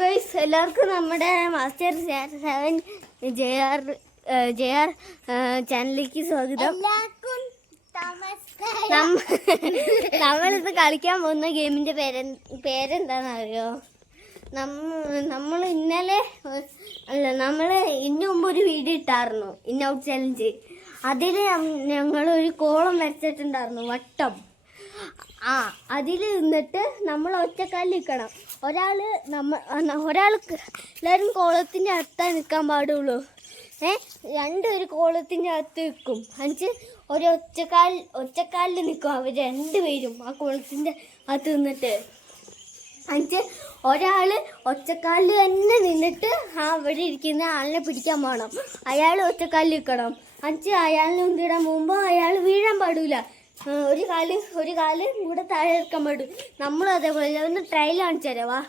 Guys, എല്ലാവർക്കും നമ്മുടെ master 7 JR ചാനലിലേക്ക് സ്വാഗതം. നമ്മളിത് കളിക്കാൻ പോകുന്ന ഗെയിമിന്റെ പേരെന്താണെന്നറിയോ? നമ്മൾ ഇതിനു മുമ്പ് ഒരു വീഡിയോ ഇട്ടായിരുന്നു, ഇന്നൗട്ട് ചലഞ്ച്. അതിൽ ഞങ്ങളൊരു കോളം വരച്ചിട്ടുണ്ടായിരുന്നു, വട്ടം. അതിൽ നിന്നിട്ട് നമ്മൾ ഒറ്റക്കാലിൽ നിൽക്കണം. ഒരാൾക്ക് എല്ലാവരും കോളത്തിൻ്റെ അകത്താ നിൽക്കാൻ പാടുള്ളൂ. ഒരു കോളത്തിൻ്റെ അകത്ത് നിൽക്കും. എന്നിട്ട് ഒറ്റക്കാലിൽ നിൽക്കും അവർ രണ്ടുപേരും ആ കോളത്തിൻ്റെ അകത്ത് നിന്നിട്ട്. എന്നിട്ട് ഒരാൾ ഒറ്റക്കാലിൽ തന്നെ നിന്നിട്ട് അവിടെ ഇരിക്കുന്ന ആളിനെ പിടിക്കാൻ പോകണം. അയാൾ ഒറ്റക്കാലിൽ നിൽക്കണം. എന്നിട്ട് അയാളിനെ ഉന്തിടാൻ പോകുമ്പോൾ അയാൾ വീഴാൻ പാടില്ല. ഒരു കാല് കൂടെ താഴെ ഇറക്കാൻ പാടും. നമ്മളും അതേപോലെ ഒന്ന് ട്രയൽ കാണിച്ചു തരാം.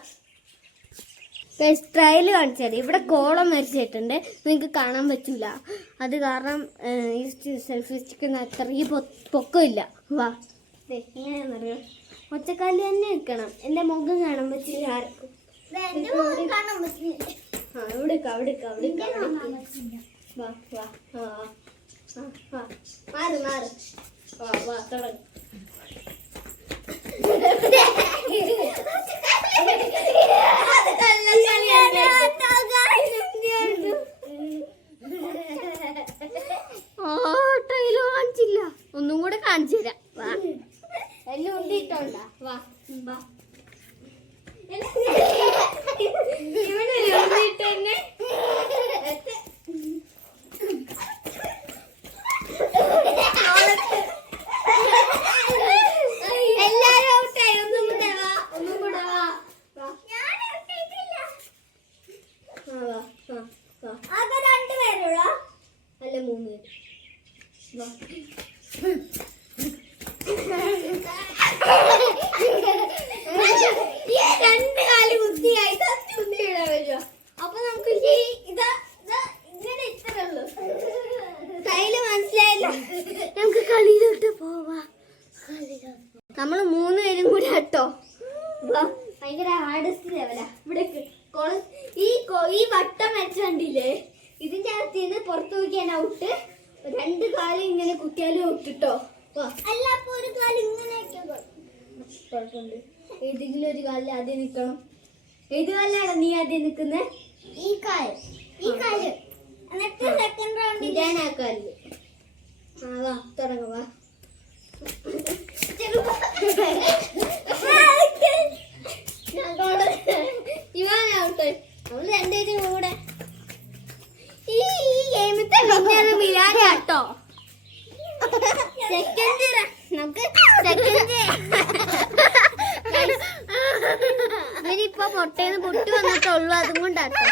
ട്രയൽ കാണിച്ചു തരാം. ഇവിടെ കോളം വരച്ചിട്ടുണ്ട്, നിങ്ങൾക്ക് കാണാൻ പറ്റില്ല. അത് കാരണം ഈ സെൽഫി സ്റ്റിക്കുന്ന അത്രയും പൊക്കമില്ല. വാ, എങ്ങനെയാണെന്നറിയാം, ഒറ്റക്കാലിൽ തന്നെ നിൽക്കണം. എൻ്റെ മുഖം കാണാൻ പറ്റില്ല ആർക്കും. അവിടെ വാ വാ. മാറ്. വാ തുടങ്ങ്. ട്രെയിലോ കാണിച്ചില്ല, ഒന്നും കൂടെ കാണിച്ചു തരാം. വാ, എല്ലാം ഉണ്ടിട്ടോണ്ടാ. വാ വാ. ഇവിടെ ഉണ്ടിട്ട് തന്നെ അല്ല 3 പേര്. രണ്ട് കാല് കുത്തിയായി ഉന്തിയിടാൻ പറ്റുമോ? അപ്പൊ നമുക്ക് ഇങ്ങനെ ഇത്രേ ഉള്ളൂ. കയ്യില് മനസ്സിലായില്ല. നമുക്ക് കളിയിലോട്ട് പോവാ. നമ്മൾ 3 പേരും കൂടി കേട്ടോ. ഭയങ്കര ഹാർഡസ്റ്റ് ലെവലാ. ഇവിടെ ഈ വട്ടം വെച്ച് കണ്ടില്ലേ? ഇതിന്റെ അകത്ത് നിന്ന് പുറത്തു നോക്കിയാൽ ഔട്ട്. 2 കാലം ഇങ്ങനെ കുത്തിയാലും ഔട്ടിട്ടോ. അല്ല, അപ്പൊ ഒരു കാലം ഇങ്ങനെ കുഴപ്പമുണ്ട്. ഏതെങ്കിലും ഒരു കാലിൽ ആദ്യം നിൽക്കണം. ഏത് കാലിലാണ് നീ ആദ്യം നിൽക്കുന്നത്? ഈ കാല്. എന്നിട്ട് സെക്കൻഡ് റൗണ്ട് ഞാൻ ആ കാലില്. വാ തുടങ്ങ. വാ, ഇവാനൗട്ട്. നമ്മൾ രണ്ടുപേരും കൂടെ ഈ ഗെയിമിത്തെ കേട്ടോ. ഇവരിപ്പൊ പൊട്ടേന്ന് പൊട്ടി വന്നിട്ടുള്ളൂ, അതും കൊണ്ടാട്ടോ.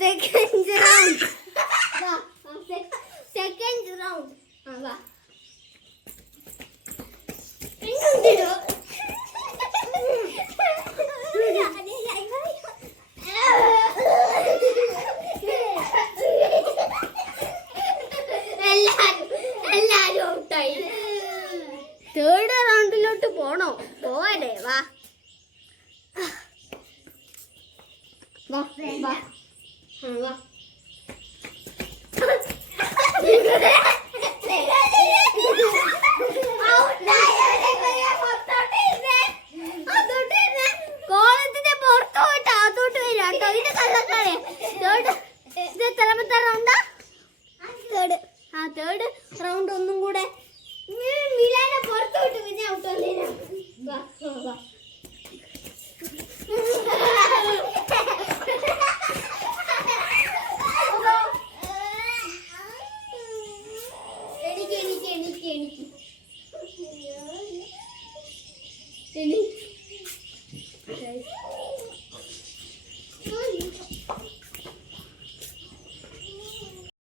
Second round. വാ, എല്ലാരും ഔട്ടായി. 3rd റൗണ്ടിലോട്ട് പോണോ? പോവല്ലേ? വാ വാ വാ വാ. കോളത്തിന്റെ പുറത്ത് പോയിട്ട് അകത്തോട്ട് വരാട്ടോ. ഇത് കള്ളക്കളിയാ. ഇത് എത്രാമത്തെ റൗണ്ടാ? 3rd round. ഒന്നും കൂടെ മിലാനെ പുറത്ത് വിട്ട് പിന്നെ ഔട്ടല്ലേ. വാ വാ.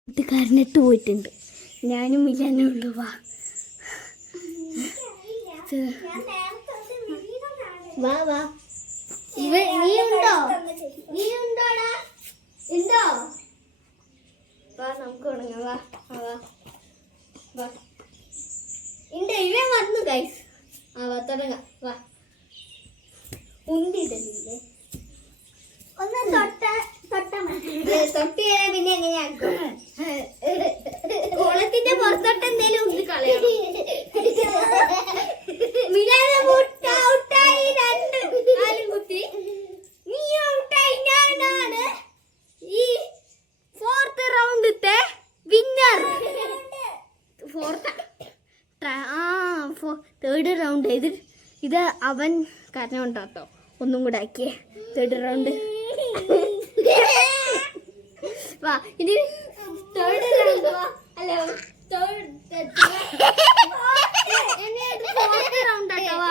വീട്ടുകാരനിട്ട് പോയിട്ടുണ്ട്. ഞാനും മിലാനേ ഉള്ളൂ. വാ വാ വാ. നീ ഉണ്ടോടാ? ഉണ്ടോ? വാ, നമുക്ക് തുടങ്ങാം. വാ വാ വാ. ഉണ്ട് ഗൈസ്. വാ തുടങ്ങാം. വാ ഉണ്ടിടലില്ലേ ഒന്ന് തൊട്ട് പിന്നെ എങ്ങനെയാക്കും കുളത്തിന്റെ പുറത്തോട്ട് എന്തേലും ഉണ്ട് കളയണം. ഔട്ടായി 2 കാലും കുത്തി. നീ ഔട്ടായി. ഞാനാണ് ഈ 4th റൗണ്ടത്തെ വിന്നർ. 3rd റൗണ്ട് ഇത് അവൻ കരഞ്ഞോണ്ടാട്ടോ. ഒന്നും കൂടെ ആക്കിയേ 3rd റൗണ്ട്. വാ ഇനി 3rd റൗണ്ട്. വാ അല്ല 4th റൗണ്ട് ആട്ടോ. വാ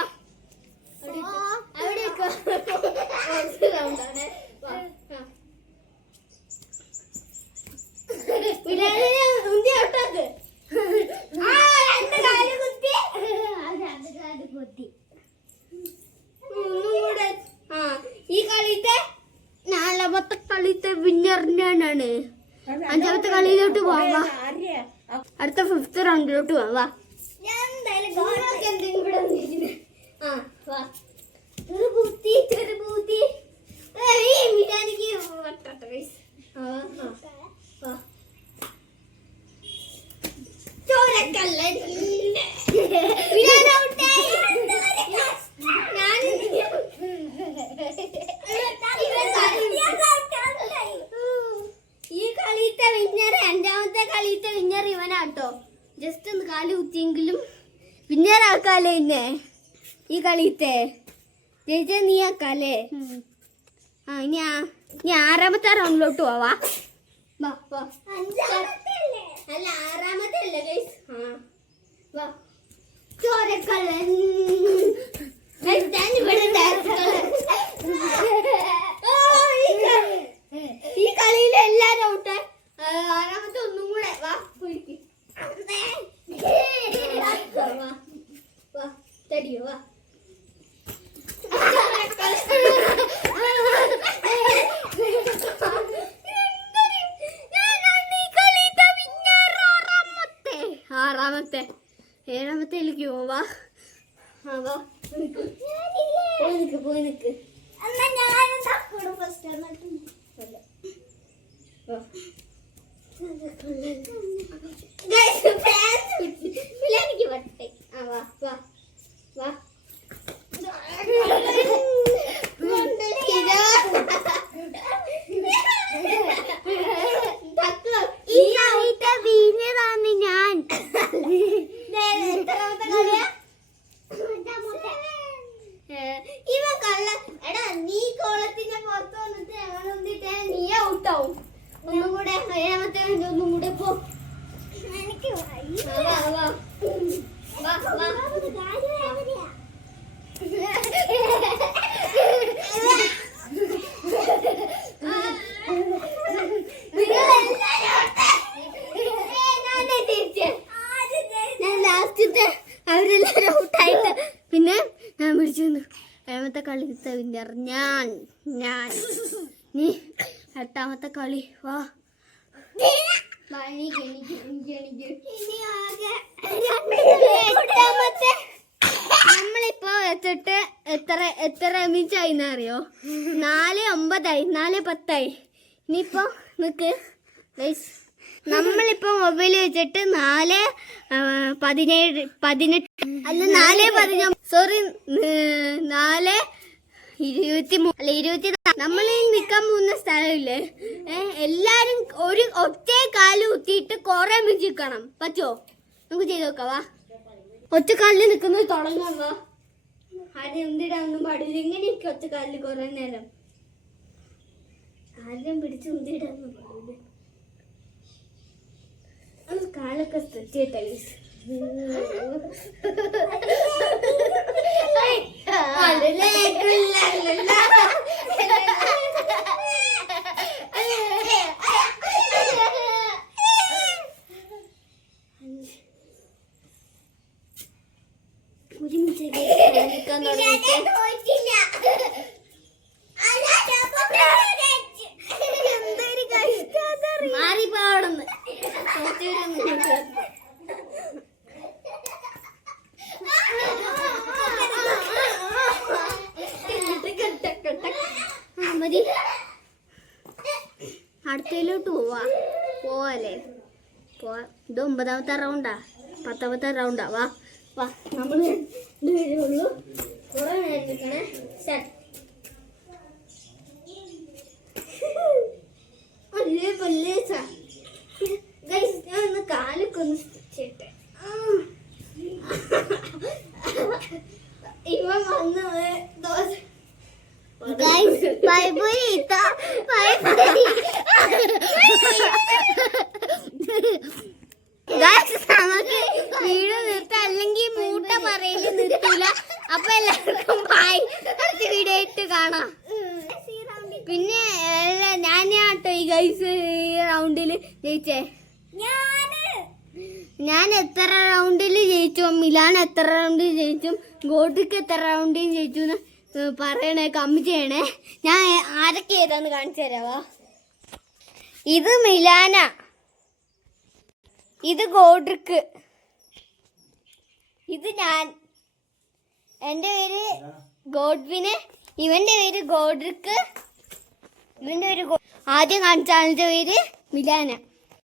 അവിടെ 4th റൗണ്ടാണ്. വാ ഉന്തി ഔട്ടാക്ക്. ഈ കളിത്തെ 4ാമത്തെ കളിത്തെ വിന്നർ ഞാനാണ്. 5ാമത്തെ കളിയിലോട്ട് പോവാ. അടുത്ത 5th റൗണ്ടിലോട്ട് പോവാ. ഈ കളിത്തെ വിന്നർ 5ാമത്തെ കളിത്തെ വിന്നർ ഇവനാട്ടോ. ജസ്റ്റ് ഒന്ന് കാല് കുത്തിയെങ്കിലും വിന്നർ ആക്കാലേ. ഇന്നെ ഈ കളിത്തെ ജയിച്ച നീ ആക്കാലേ. ഇനി 6ാമത്തെ റൗണ്ടിലോട്ട് പോവാ. അല്ല 6ാമത്തെ അല്ലേ ഗൈസ്. വാ ചോരക്കള്ളൻ. ഈ കളിയിൽ എല്ലാരും ഔട്ട്. 6ാമത്തെ ഒന്നും കൂടെ. വാ പോയിരിക്കും. വാ തടിയോ. വാ ആറാമത്തെ 7ാമത്തേലേക്ക് പോവാ. പോയി നിക്ക്. എനിക്ക് പറ്റേ. വാ വാ വാ ഞാൻ. ഇവ കള്ള. എടാ നീ കോളത്തിന്റെ പുറത്ത് വന്നിട്ട് അങ്ങനെ വന്നിട്ട് നീ ഔട്ടാവും. ഒന്നും കൂടെ 7ാമത്തെ ഒന്നും കൂടെ പോ. എനിക്ക് ലാസ്റ്റത്തെ അവരെല്ലാരും ഔട്ടായിട്ട് പിന്നെ ഞാൻ പിടിച്ചു. 7ാമത്തെ കളിത്തെ വിന്നർ ഞാൻ. നീ 8ാമത്തെ കളി. വാ നമ്മളിപ്പോ എത്ര മിനിറ്റായിന്നറിയോ? 4:09 4:10. ഇനിയിപ്പോ നിക്ക് നമ്മളിപ്പോ മൊബൈൽ വെച്ചിട്ട് 4:17 അല്ല 4:19 സോറി 4:23 നമ്മൾ നിക്കാൻ പോകുന്ന സ്ഥലമില്ലേ, എല്ലാരും ഒരു ഒറ്റ കാല് കുത്തിയിട്ട് കൊറേ മിനിക്കണം. പറ്റോ? നമുക്ക് ചെയ്ത് നോക്കാവാ. ഒറ്റ കാലിൽ നിക്കുന്നത് തുടങ്ങാവാ. ആരും ഉന്തിടാനൊന്നും പാടില്ല. ഇങ്ങനെയൊക്കെ ഒറ്റ കാലിൽ കൊറേ നേരം ആരും പിടിച്ച് ഉന്തിടാനൊന്നും പാടില്ല. കാലൊക്കെ സ്ട്രെച്ച് ചെയ്തിട്ട മാറിപ്പോടന്ന് ലാസ്റ്റിലോട്ട് പോവാല്ലേ ഇത് 9ാമത്തെ റൗണ്ടാ 10ാമത്തെ റൗണ്ടാ വാ നമ്മൾ ഉള്ളൂ കുറെ നേരം നിൽക്കണേ ഞാൻ ഒന്ന് കാലൊക്കെ ഒന്ന് സ്റ്റിച്ചിട്ടെ ഇവ വന്ന് ദോശ നമുക്ക് വീഡിയോ നിർത്താം അല്ലെങ്കിൽ മൂട്ട പറയല് നിർത്തൂല. അപ്പൊ എല്ലാവർക്കും ബൈ. അടുത്ത വീഡിയോ ആയിട്ട് കാണാം. പിന്നെ ഞാനാട്ടോ ഈ ഗൈസ് ഈ റൗണ്ടില് ജയിച്ചേ. ഞാൻ എത്ര റൗണ്ടിൽ ജയിച്ചു, മിലാൻ എത്ര റൗണ്ടിൽ ജയിച്ചു, ഗോട്ടിക്ക് എത്ര റൗണ്ടിൽ ജയിച്ചു എന്ന് പറയണേ, കമ്മി ചെയ്യണേ. ഞാൻ ആരൊക്കെ ഏതാന്ന് കാണിച്ചു തരാവാ. ഇത് മിലാന, ഇത് ഗോഡ്രിക്ക്, ഇത് ഞാൻ. എൻ്റെ പേര് ഗോഡ്വിന്, ഇവന്റെ പേര് ഗോഡ്രിക്ക്, ഇവന്റെ പേര് ആദ്യം കാണിച്ച ആളിന്റെ പേര് മിലാന.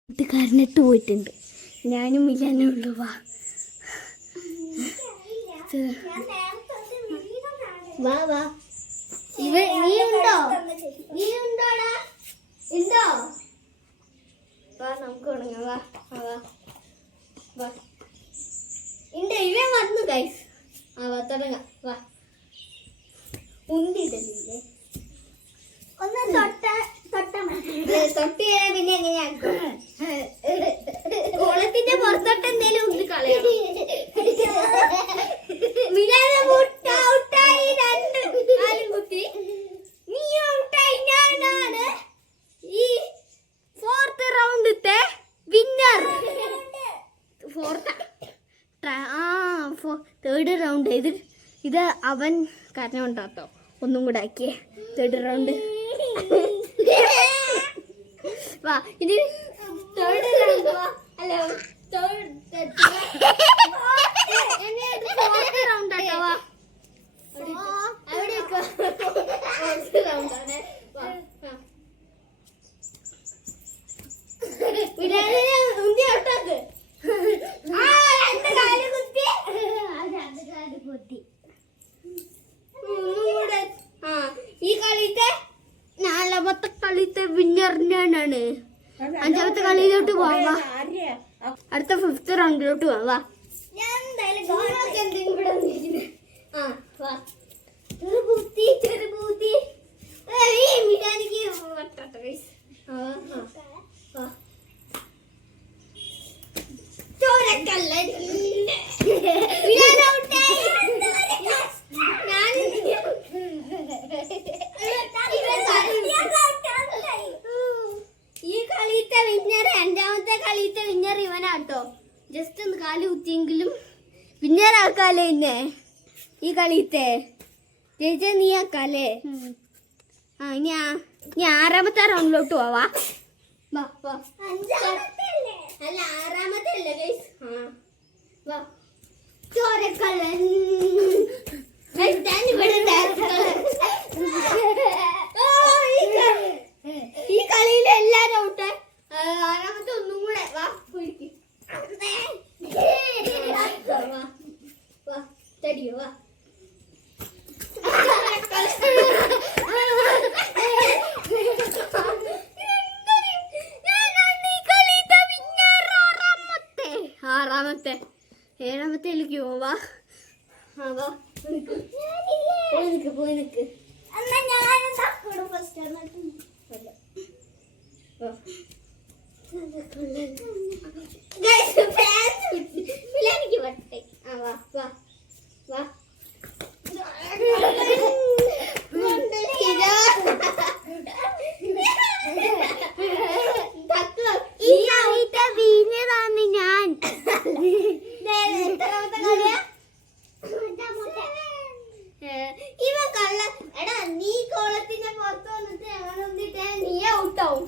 കൂട്ടുകാരനിട്ട് പോയിട്ടുണ്ട്. ഞാനും മിലാനേ ഉള്ളൂ. വാ നീ ഉണ്ടോടാ? ഉണ്ടോ? വാ നമുക്ക് തുടങ്ങാം. വാ ഉണ്ട്, ഇവൻ വന്നു ഗൈസ്. വാ തുടങ്ങാം. വാ ഉണ്ടില്ലേ ഒന്ന് തൊട്ട് പിന്നെ എങ്ങനെയാണ് കുളത്തിന്റെ പുറത്തോട്ട് എന്തേലും ഉണ്ട് കളയാം. നീ ഔട്ടായി. ഞാനാണ് ഈ 4th റൗണ്ടത്തെ വിന്നർ. 3rd round. ഇത് അവൻ കരഞ്ഞോണ്ടാട്ടോ. ഒന്നും കൂടെ ആക്കിയേ 3rd റൗണ്ട്. വാ ഇത് 3rd round. Hello 4th round ആട്ടോ. വാ അവിടെ റൗണ്ടാണ്. ഉന്തി ഔട്ടാക്ക്. ഈ കളിത്തെ 4ാമത്തെ കളിത്തെ വിന്നർ ഞാനാണ്. 5ാമത്തെ കളിയിലോട്ട് പോവാ. അടുത്ത 5th റൗണ്ടിലോട്ട് പോവാ. ഈ കളിത്തെ വിന്നർ 5ാമത്തെ കളിത്തെ വിന്നർ ഇവനാട്ടോ. ജസ്റ്റ് ഒന്ന് കാല് കുത്തിയെങ്കിലും വിന്നർ ആക്കാലേ. ഇന്നെ ഈ കളിത്തെ ജയിച്ച നീ ആക്കാലേ. ഇനി 6ാമത്തെ റൗണ്ടിലോട്ട് പോവാ. അല്ല 6ാമത്തെ അല്ല ഗൈസ്. വാ ചോരക്കള്ളൻ. ഈ കളിയിൽ എല്ലാരും ഔട്ട്. 6ാമത്തെ ഒന്നും കൂടെ. വാ കുഴിക്ക്. വാ തടിയോ. വാ ആറാമത്തെ 7ാമത്തേലേക്ക് പോവാ. പോയി നിക്ക്. എനിക്ക് വട്ടെ. വാ വാ വാ ഞാൻ. ഇവ കള്ള. എടാ നീ കോളത്തിന്റെ പുറത്ത് വന്നിട്ട് അങ്ങനെ വന്നിട്ട് നീ ഔട്ടാവും.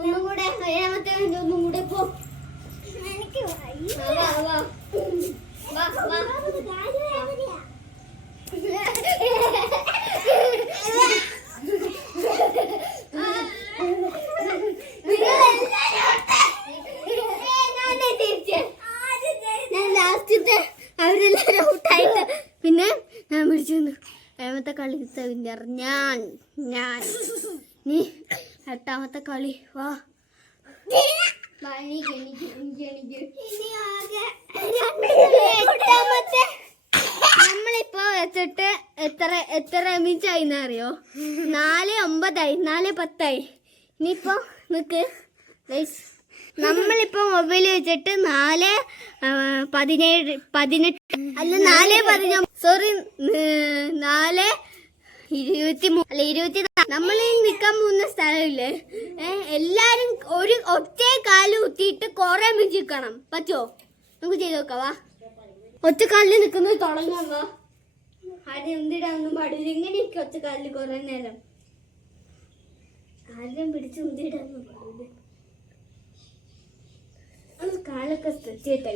ഒന്നും കൂടെ 7ാമത്തെ ഒന്നും കൂടെ പോ. അവരെല്ലാരും ഔട്ടായിട്ട് പിന്നെ ഞാൻ പിടിച്ചു ഏഴാമത്തെ കളി വിന്നർ ഞാൻ നീ എട്ടാമത്തെ കളി വാ. നമ്മളിപ്പോ വെച്ചിട്ട് എത്ര മിനിറ്റായിന്ന് അറിയോ? 4:09 4:10. ഇനിയിപ്പോ നിക്ക് നമ്മളിപ്പോ മൊബൈൽ വെച്ചിട്ട് 4:17 അല്ല 4:19 സോറി 4:23 നമ്മൾ നിക്കാൻ പോകുന്ന സ്ഥലമില്ലേ, എല്ലാരും ഒരു ഒറ്റ കാല് കുത്തിയിട്ട് കൊറേ മിനിക്കണം. പറ്റുമോ? നമുക്ക് ചെയ്ത് നോക്കാവാ. ഒറ്റ കാലിൽ നിക്കുന്നത് തുടങ്ങാവാ. ആരും എന്തിടാനൊന്നും പാടില്ല. ഇങ്ങനെ ഒറ്റ കാലിൽ കുറെ നേരം ആരും പിടിച്ച് എന്തിടാനൊന്നും പാടില്ല. കാലൊക്കെ സ്ട്രെച്ച് ചെയ്തിട്ടാ.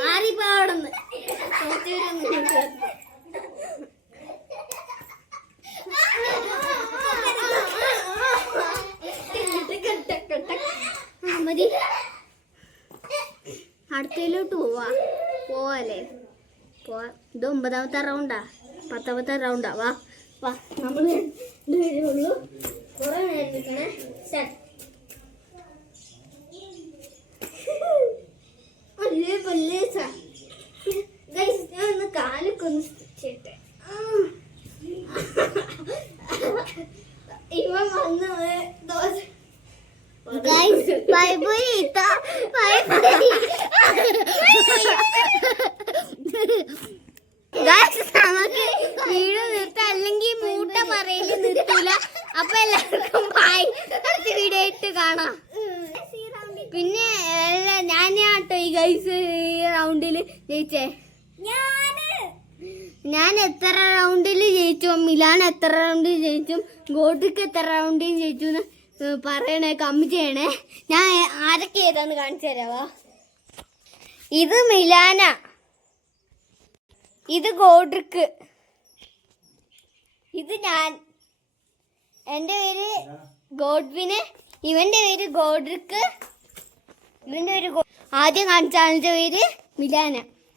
മാറിപ്പോടന്ന് മതി. അടുത്തയിലോട്ട് പോവാല്ലേ? ഇത് 9ാമത്തെ റൗണ്ടാ, 10ാമത്തെ റൗണ്ടാ. വാ വാ, നമ്മൾ ഉള്ളൂ. കുറെ നേരം നിൽക്കണേ. ഞാൻ ഒന്ന് കാലൊക്കെ ഒന്ന് സ്റ്റിച്ചിട്ടെ. ഇവ വന്ന് ദോശ നമുക്ക് വീഡിയോ നിർത്താം, അല്ലെങ്കിൽ മൂട്ട പറയല് നിർത്തൂല. അപ്പൊ എല്ലാവർക്കും ബൈ. അടുത്ത വീഡിയോ ആയിട്ട് കാണാം. പിന്നെ ഞാനാട്ടോ ഈ ഗൈസ് ഈ റൗണ്ടില് ജയിച്ചേ. ഞാൻ എത്ര റൗണ്ടിൽ ജയിച്ചു, മിലാൻ എത്ര റൗണ്ടിൽ ജയിച്ചു, ഗോഡ്രിക്ക് എത്ര റൗണ്ടിൽ ജയിച്ചു എന്ന് പറയണേ, കമന്റ് ചെയ്യണേ. ഞാൻ ആരൊക്കെ ഏതാന്ന് കാണിച്ചു തരാവാ. ഇത് മിലാന, ഇത് ഗോഡ്രിക്ക്, ഇത് ഞാൻ. എൻ്റെ പേര് ഗോഡ്വിന്, ഇവന്റെ പേര് ഗോഡ്രിക്ക്, ഇവന്റെ പേര് ആദ്യം കാണിച്ച ആളിന്റെ പേര് മിലാന.